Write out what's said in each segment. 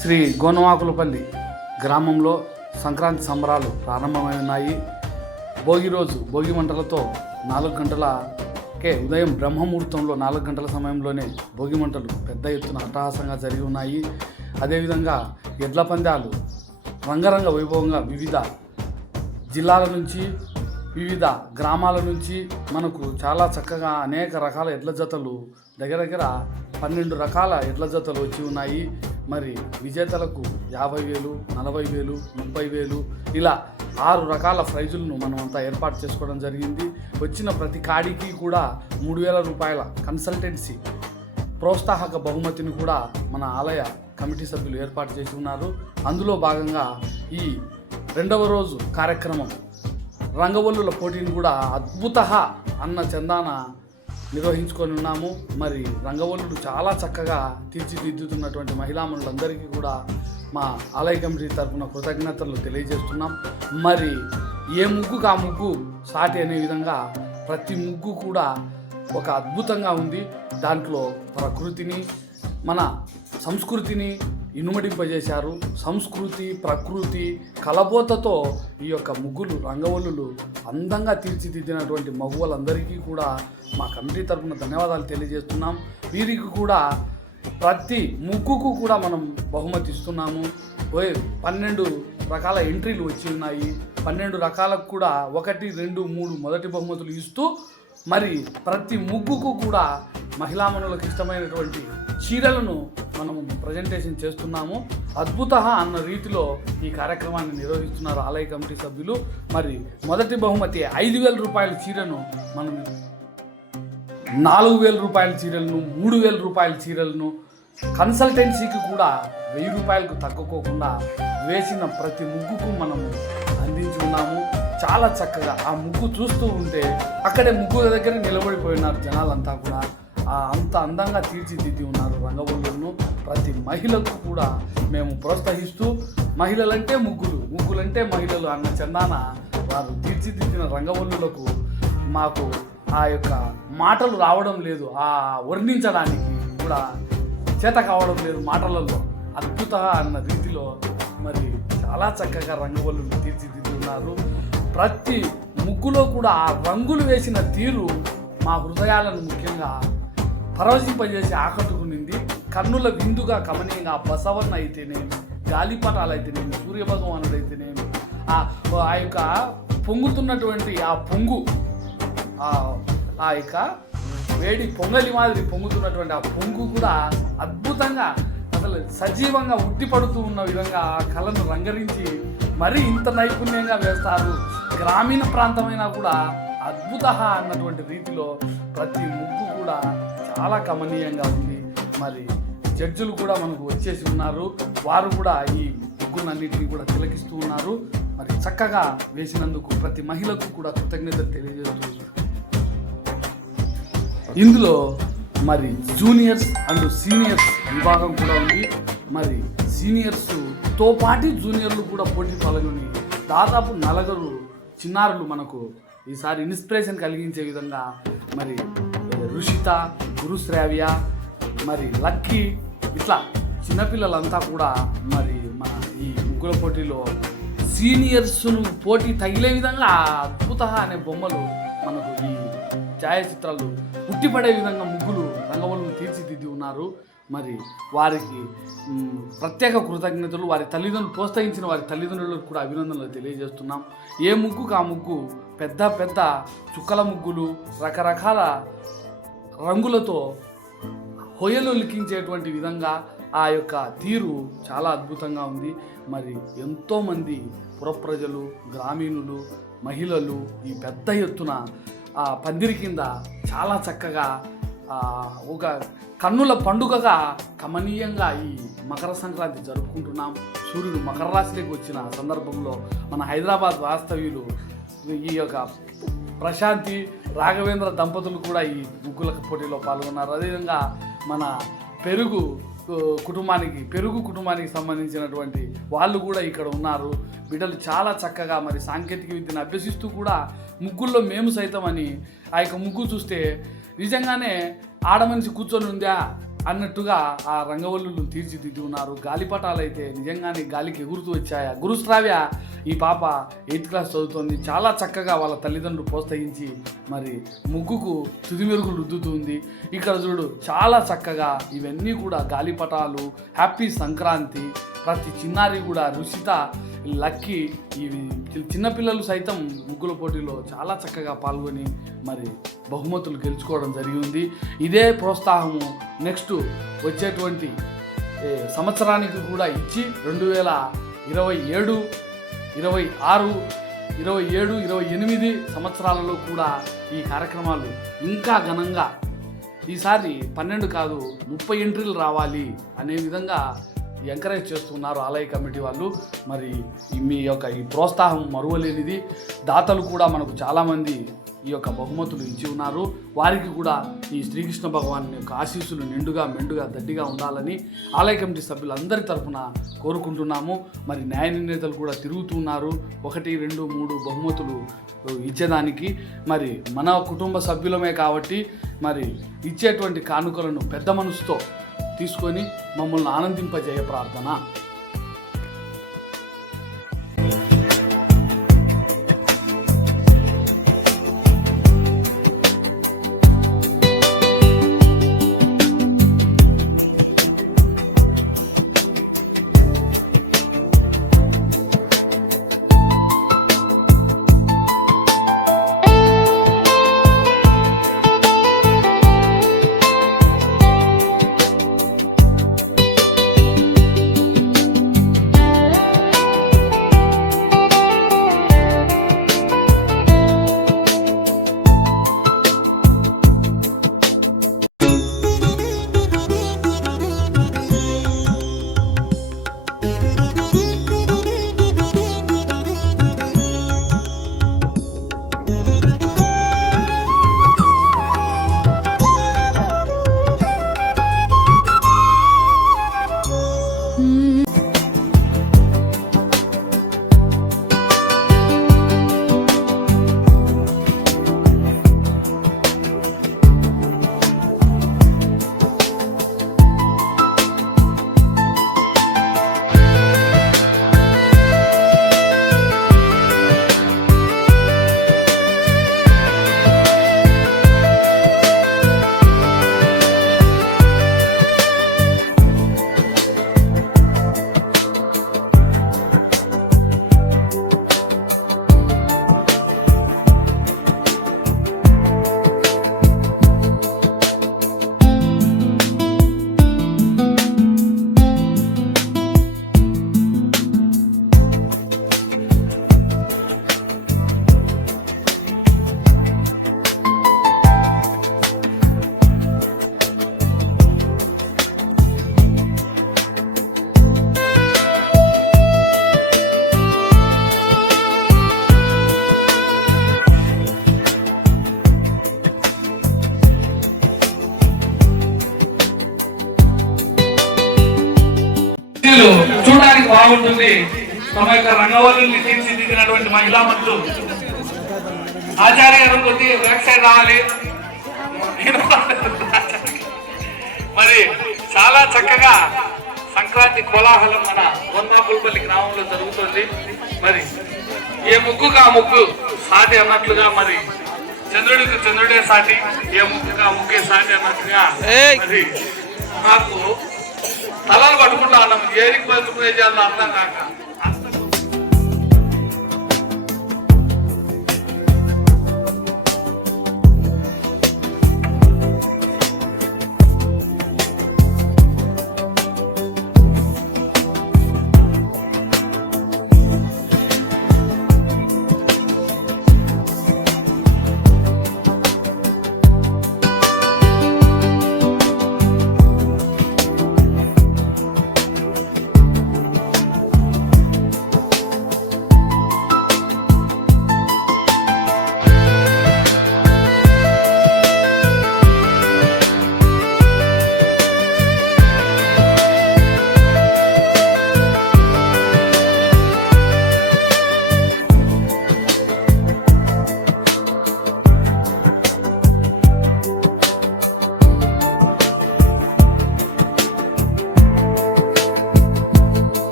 శ్రీ గోనవాకులపల్లి గ్రామంలో సంక్రాంతి సంబరాలు ప్రారంభమై ఉన్నాయి. భోగి రోజు భోగి మంటలతో 4 గంటలకే ఉదయం బ్రహ్మముహూర్తంలో 4 గంటల సమయంలోనే భోగి మంటలు పెద్ద ఎత్తున అట్టహాసంగా జరిగి ఉన్నాయి. అదేవిధంగా ఎడ్ల పందాలు రంగరంగ వైభవంగా వివిధ జిల్లాల నుంచి వివిధ గ్రామాల నుంచి మనకు చాలా చక్కగా అనేక రకాల ఎడ్ల జతలు దగ్గర 12 రకాల ఎడ్ల జతలు వచ్చి ఉన్నాయి. మరి విజేతలకు 50,000, 40,000, 30,000 ఇలా 6 రకాల ప్రైజులను మనం అంతా ఏర్పాటు చేసుకోవడం జరిగింది. వచ్చిన ప్రతి కాడికి కూడా 3,000 రూపాయల కన్సల్టెన్సీ ప్రోత్సాహక బహుమతిని కూడా మన ఆలయ కమిటీ సభ్యులు ఏర్పాటు చేసి ఉన్నారు. అందులో భాగంగా ఈ 2వ రోజు కార్యక్రమం రంగవల్లుల పోటీని కూడా అద్భుత అన్న చందాన నిర్వహించుకొని ఉన్నాము. మరి రంగవల్లులు చాలా చక్కగా తీర్చిదిద్దుతున్నటువంటి మహిళామణులందరికీ కూడా మా ఆలయ కమిటీ తరఫున కృతజ్ఞతలు తెలియజేస్తున్నాం. మరి ఏ ముగ్గుకు ఆ ముగ్గు సాటి అనే విధంగా ప్రతి ముగ్గు కూడా ఒక అద్భుతంగా ఉంది. దాంట్లో ప్రకృతిని మన సంస్కృతిని ఇనుమడింపజేశారు. సంస్కృతి ప్రకృతి కలబోతతో ఈ యొక్క ముగ్గులు రంగవల్లులు అందంగా తీర్చిదిద్దినటువంటి మగువలందరికీ కూడా మా కమిటీ తరఫున ధన్యవాదాలు తెలియజేస్తున్నాం. వీరికి కూడా ప్రతి ముగ్గుకు కూడా మనం బహుమతి ఇస్తున్నాము. 12 రకాల ఎంట్రీలు వచ్చి ఉన్నాయి. 12 రకాలకు కూడా 1, 2, 3 మొదటి బహుమతులు ఇస్తూ మరి ప్రతి ముగ్గుకు కూడా మహిళామణులకు ఇష్టమైనటువంటి చీరలను మనము ప్రజెంటేషన్ చేస్తున్నాము. అద్భుత అన్న రీతిలో ఈ కార్యక్రమాన్ని నిర్వహిస్తున్నారు ఆలయ కమిటీ సభ్యులు. మరి మొదటి బహుమతి 5,000 రూపాయల చీరను మనం 4,000 రూపాయల చీరలను 3,000 రూపాయల చీరలను కన్సల్టెన్సీకి కూడా 1,000 రూపాయలకు తగ్గుకోకుండా వేసిన ప్రతి ముగ్గుకు మనము అందించి ఉన్నాము. చాలా చక్కగా ఆ ముగ్గు చూస్తూ ఉంటే అక్కడే ముగ్గుల దగ్గర నిలబడిపోయినారు జనాలంతా కూడా. అంత అందంగా తీర్చిదిద్ది ఉన్నారు రంగవల్లులను. ప్రతి మహిళకు కూడా మేము ప్రోత్సహిస్తూ మహిళలంటే ముగ్గులంటే మహిళలు అన్న చందాన వారు తీర్చిదిద్దిన రంగవల్లులకు మాకు ఆ యొక్క మాటలు రావడం లేదు, ఆ వర్ణించడానికి కూడా చేత కావడం లేదు మాటలలో. అద్భుత అన్న రీతిలో మరి చాలా చక్కగా రంగవల్లులు తీర్చిదిద్ది ఉన్నారు. ప్రతి ముగ్గులో కూడా ఆ రంగులు వేసిన తీరు మా హృదయాలను ముఖ్యంగా పరవశింపజేసి ఆకట్టుకునింది. కన్నుల విందుగా కమనీయంగా బసవన్న అయితేనేమి, గాలిపటాలు అయితేనేమి, సూర్యభగవానుడు అయితేనేమి, ఆ యొక్క పొంగుతున్నటువంటి ఆ పొంగు, ఆ యొక్క వేడి పొంగలి మాదిరి పొంగుతున్నటువంటి ఆ పొంగు కూడా అద్భుతంగా అసలు సజీవంగా ఉట్టిపడుతూ ఉన్న విధంగా ఆ కళను రంగరించి మరీ ఇంత నైపుణ్యంగా వేస్తారు. గ్రామీణ ప్రాంతమైనా కూడా అద్భుత అన్నటువంటి రీతిలో ప్రతి ముగ్గు కూడా చాలా కమనీయంగా ఉంది. మరి జడ్జిలు కూడా మనకు వచ్చేసి ఉన్నారు. వారు కూడా ఈ ముగ్గులన్నింటినీ కూడా తిలకిస్తూ ఉన్నారు. మరి చక్కగా వేసినందుకు ప్రతి మహిళకు కూడా కృతజ్ఞతలు తెలియజేస్తూ ఇందులో మరి జూనియర్స్ అండ్ సీనియర్స్ విభాగం కూడా ఉంది. మరి సీనియర్స్తో పాటు జూనియర్లు కూడా పోటీ పాల్గొని దాదాపు 4 చిన్నారులు మనకు ఈసారి ఇన్స్పిరేషన్ కలిగించే విధంగా మరి రుషిత, గురుశ్రావ్య, మరి లక్కీ ఇట్లా చిన్నపిల్లలంతా కూడా మరి మన ఈ ముగ్గుల పోటీలో సీనియర్స్ను పోటీ తగిలే విధంగా అద్భుత అనే బొమ్మలు మనకు ఈ ఛాయాచిత్రాలు ఉట్టిపడే విధంగా ముగ్గులు రంగవల్లులు తీర్చిదిద్ది ఉన్నారు. మరి వారికి ప్రత్యేక కృతజ్ఞతలు. వారి తల్లిదండ్రులు ప్రోత్సహించిన వారి తల్లిదండ్రులకు కూడా అభినందనలు తెలియజేస్తున్నాం. ఏ ముగ్గుకు ఆ ముగ్గు పెద్ద పెద్ద చుక్కల ముగ్గులు రకరకాల రంగులతో హొయలు లిఖించేటువంటి విధంగా ఆ యొక్క తీరు చాలా అద్భుతంగా ఉంది. మరి ఎంతోమంది పురప్రజలు, గ్రామీణులు, మహిళలు ఈ పెద్ద ఎత్తున ఆ పందిరి కింద చాలా చక్కగా ఒక కన్నుల పండుగగా కమనీయంగా ఈ మకర సంక్రాంతి జరుపుకుంటున్నాం. సూర్యుడు మకర రాశిలోకి వచ్చిన సందర్భంలో మన హైదరాబాద్ వాస్తవ్యులు ఈ యొక్క ప్రశాంతి, రాఘవేంద్ర దంపతులు కూడా ఈ ముగ్గుల పోటీలో పాల్గొన్నారు. అదేవిధంగా మన పెరుగు కుటుంబానికి సంబంధించినటువంటి వాళ్ళు కూడా ఇక్కడ ఉన్నారు. బిడ్డలు చాలా చక్కగా మరి సాంకేతిక విద్యను అభ్యసిస్తూ కూడా ముగ్గుల్లో మేము సైతం అని ఆ యొక్క ముగ్గు చూస్తే నిజంగానే ఆడమనిషి కూర్చొని ఉందా అన్నట్టుగా ఆ రంగవల్లులు తీర్చిదిద్ది ఉన్నారు. గాలిపటాలు అయితే నిజంగానే గాలికి ఎగురుతూ వచ్చాయా. గురుశ్రావ్య ఈ పాప 8th క్లాస్ చదువుతోంది. చాలా చక్కగా వాళ్ళ తల్లిదండ్రులు ప్రోత్సహించి మరి ముగ్గుకు తుది మెరుగులు రుద్దుతుంది. ఇక్కడ చూడు చాలా చక్కగా ఇవన్నీ కూడా గాలిపటాలు, హ్యాపీ సంక్రాంతి, ప్రతి చిన్నారి కూడా రుషిత, లక్కీ, ఇవి చిన్నపిల్లలు సైతం ముగ్గుల పోటీలో చాలా చక్కగా పాల్గొని మరి బహుమతులు గెలుచుకోవడం జరిగింది. ఇదే ప్రోత్సాహము నెక్స్ట్ వచ్చేటువంటి సంవత్సరానికి కూడా ఇచ్చి 2027, 26, 27, 28 సంవత్సరాలలో కూడా ఈ కార్యక్రమాలు ఇంకా ఘనంగా ఈసారి 12 కాదు 30 ఎంట్రీలు రావాలి అనే విధంగా ఎంకరేజ్ చేస్తున్నారు ఆలయ కమిటీ వాళ్ళు. మరి మీ యొక్క ఈ ప్రోత్సాహం మరువలేనిది. దాతలు కూడా మనకు చాలామంది ఈ యొక్క బహుమతులు ఇచ్చి ఉన్నారు. వారికి కూడా ఈ శ్రీకృష్ణ భగవాన్ యొక్క ఆశీస్సులు నిండుగా మెండుగా దడ్డిగా ఉండాలని ఆలయ కమిటీ సభ్యులందరి తరఫున కోరుకుంటున్నాము. మరి న్యాయ నిర్ణేతలు కూడా తిరుగుతున్నారు 1, 2, 3 బహుమతులు ఇచ్చేదానికి. మరి మన కుటుంబ సభ్యులమే కాబట్టి మరి ఇచ్చేటువంటి కానుకలను పెద్ద మనసుతో తీసుకొని మమ్మల్ని ఆనందింపజేయ ప్రార్థన. చూడడానికి బాగుంటుంది. తమ యొక్క రంగవల్లుల్ని తీర్చిదిద్దినటువంటి మహిళా మంత్రులు ఆచార్య గారు కొద్దిగా బ్యాక్ సైడ్ రావాలి. మరి చాలా చక్కగా సంక్రాంతి కోలాహలం మన గొన్మాపుల్పల్లి గ్రామంలో జరుగుతుంది. మరి ఏ ముగ్గుకు ఆ ముగ్గు సాటి అన్నట్లుగా మరి చంద్రుడికి చంద్రుడే సాటి, ఏ ముగ్గుకు ఆ ముగ్గే సాటి అన్నట్లుగా మరి నాకు తలలు పట్టుకుంటా ఉన్నాం. ఏరికి పట్టుకునే చేయాలో అర్థం కాక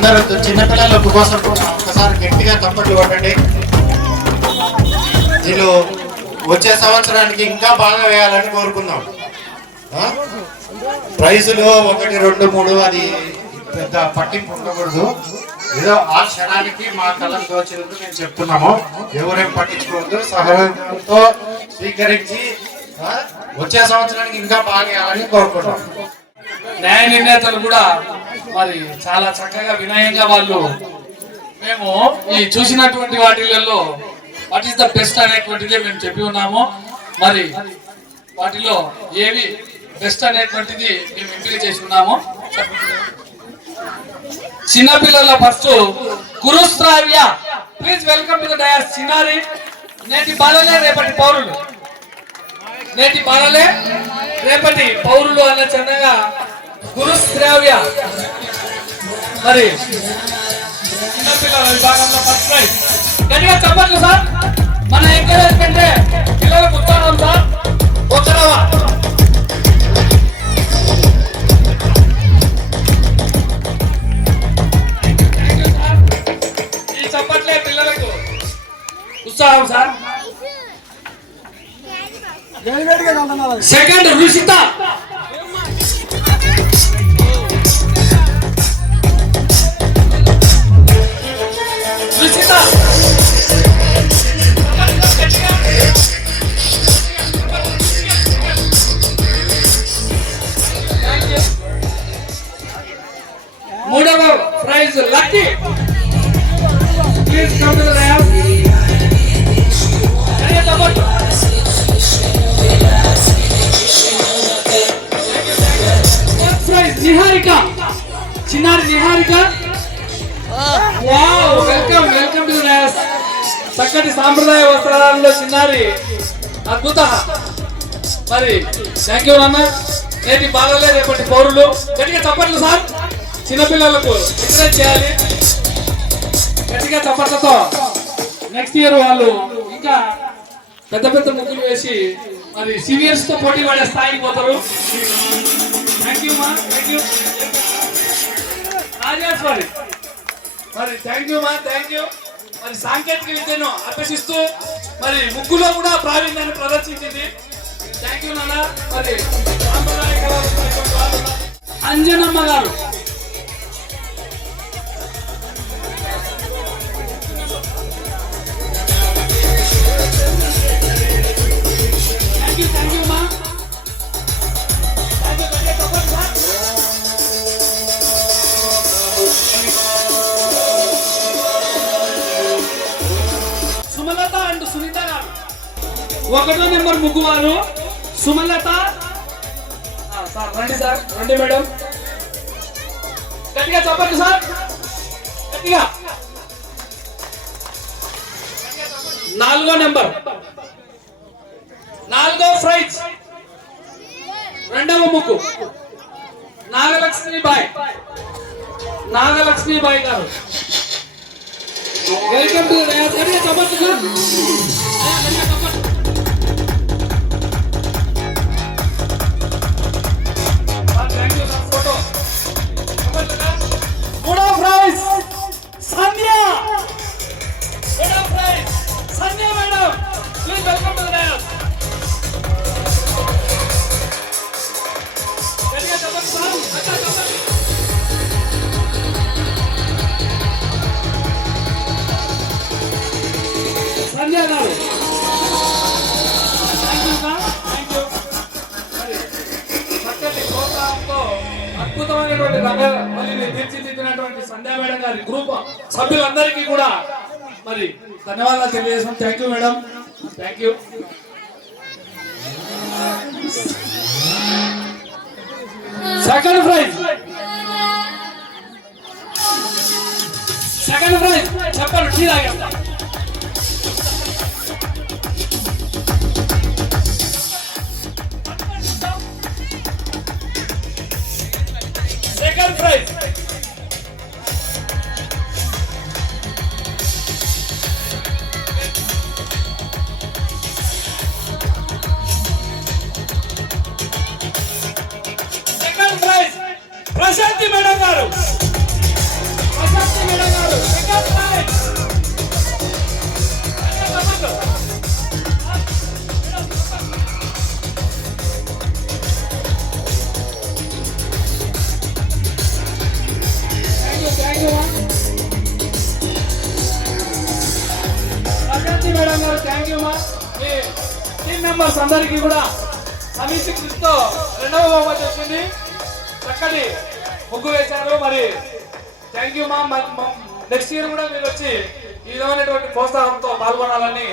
అందరూ చిన్నపిల్లల కోసం ఒకసారి గట్టిగా తప్పట్లు కొట్టండి. వీళ్ళు వచ్చే సంవత్సరానికి ఇంకా బాగా వేయాలని కోరుకుందాం. ప్రైజులు 1, 2, 3 అది పెద్ద పట్టింపు ఉండకూడదు. ఏదో ఆ క్షణానికి మా కళతో వచ్చినందుకు మేము చెప్తున్నాము. ఎవరేం పట్టించుకోవద్దు, సహనంతో స్వీకరించి వచ్చే సంవత్సరానికి ఇంకా బాగా వేయాలని కోరుకుంటాం. న్యాయ నిర్ణేతలు కూడా మరి చాలా చక్కగా వినయంగా వాళ్ళు మేము ఈ చూసినటువంటి వాటిలలో వాట్ ఈస్ ద బెస్ట్ అనేటువంటిదే మేము చెప్పి ఉన్నాము. మరి వాటిలో ఏవి బెస్ట్ అనేటువంటిది మేము ఎంపిక చేసి ఉన్నాము. చిన్నపిల్లల first Gurushravya, please welcome to the dais. చిన్నారి నేటి బాలలే రేపటి పౌరులు, నేటి బాలలే రేపటి పౌరులు అన్న చిన్నగా గురుశ్రావ్య మరి చిన్నపిల్లల విభాగంలో ఫస్ట్ ప్రైజ్. గట్టిగా చెప్పండి సార్, మన ఎంకరేజ్మెంట్ పిల్లలకు ఉత్సాహం సార్. వచ్చరావా ఈ చప్పట్లే పిల్లలకు ఉత్సాహం సార్. సెకండ్ రుషిత, మూడవ prize Lucky, please come to the dais. First prize Niharika, చిన్నారి Niharika. Wow, welcome welcome to the dais. చక్కటి సాంప్రదాయ వస్త్రాలలో చిన్నారి అద్భుత. మరి థ్యాంక్ యూ అన్న. నేటి బాలలే రేపటి పౌరులు. గట్టిగా చప్పట్లు సార్. చిన్నపిల్లలకు ఎంకరేజ్ చేయాలి గట్టిగా చప్పట్లతో. నెక్స్ట్ ఇయర్ వాళ్ళు ఇంకా పెద్ద పెద్ద ముగ్గులు వేసి మరి సీనియర్స్ తో పోటీ పడే స్థాయికి పోతారు. థ్యాంక్ యూ మా, థ్యాంక్ యూ రాజేశ్వరి. మరి థ్యాంక్ యూ మా, థ్యాంక్ యూ. మరి సాంకేతిక విద్యను అభ్యసిస్తూ మరి ముగ్గులో కూడా ప్రావీణ్యాన్ని ప్రదర్శించింది. థ్యాంక్ యూ నాన్న. మరి సాంప్రదాయ కళాకారులు అంజనమ్మ గారు, థ్యాంక్ యూ మా. సుమలత అండ్ సునీత గారు 1వ నెంబర్ ముగ్గు వారు సుమలత సార్. రండి సార్, రండి మేడం. గట్టిగా చెప్పండి సార్, గట్టిగా. 4వ నెంబర్, 4వ ప్రైజ్ 2వ ముగ్గు నాగలక్ష్మీబాయి, నాగలక్ష్మీబాయి గారు. Welcome to the dais. గట్టిగా చెప్పండి సార్. మూడవ prize Sandhya, Sandhya madam, please welcome to the dais. గట్టిగా చెప్పండి సార్. సంధ్య గారు, thank you sir, thank you. మరి చక్కటి ప్రోత్సాహంతో అద్భుతమైనటువంటి రంగవల్లిని తీర్చిదిద్దినటువంటి సంధ్యా మేడం గారి గ్రూప్ సభ్యులందరికీ కూడా మరి ధన్యవాదాలు తెలియజేస్తాం. Thank you madam, thank you. Second prize, second prize చెప్పండి. టీ తాగేస్తా. సెకండ్ ప్రైజ్ ప్రశాంతి మేడం గారు. థ్యాంక్ యూ మా మీ టీమ్ మెంబర్స్ అందరికీ కూడా సమీక్ష కృషితో 2వ బహుమతి వచ్చింది. చక్కటి ముగ్గు వేశారు. మరి థ్యాంక్ యూ మా. నెక్స్ట్ ఇయర్ కూడా మీరు వచ్చి ఈ విధమైనటువంటి ప్రోత్సాహంతో పాల్గొనాలని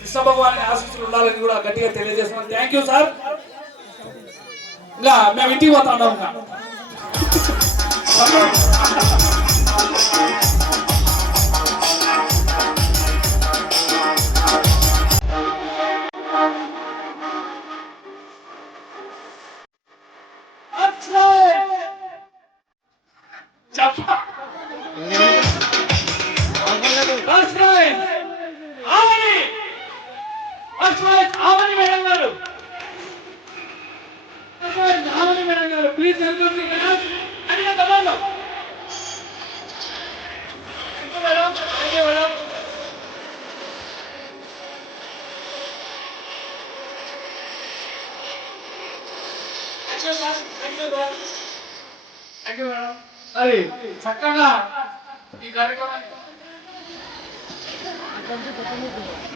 కృష్ణ భగవాన్ ఆశీస్సులు ఉండాలని కూడా గట్టిగా తెలియజేస్తున్నాం. Thank you sir. ఇలా మేము ఇంటికి పోతా ఉన్నాం. Please welcome the class. Thank you, madam. Thank you, madam. Thank you, madam. Ari, చక్కగా ఈ కార్యక్రమాన్ని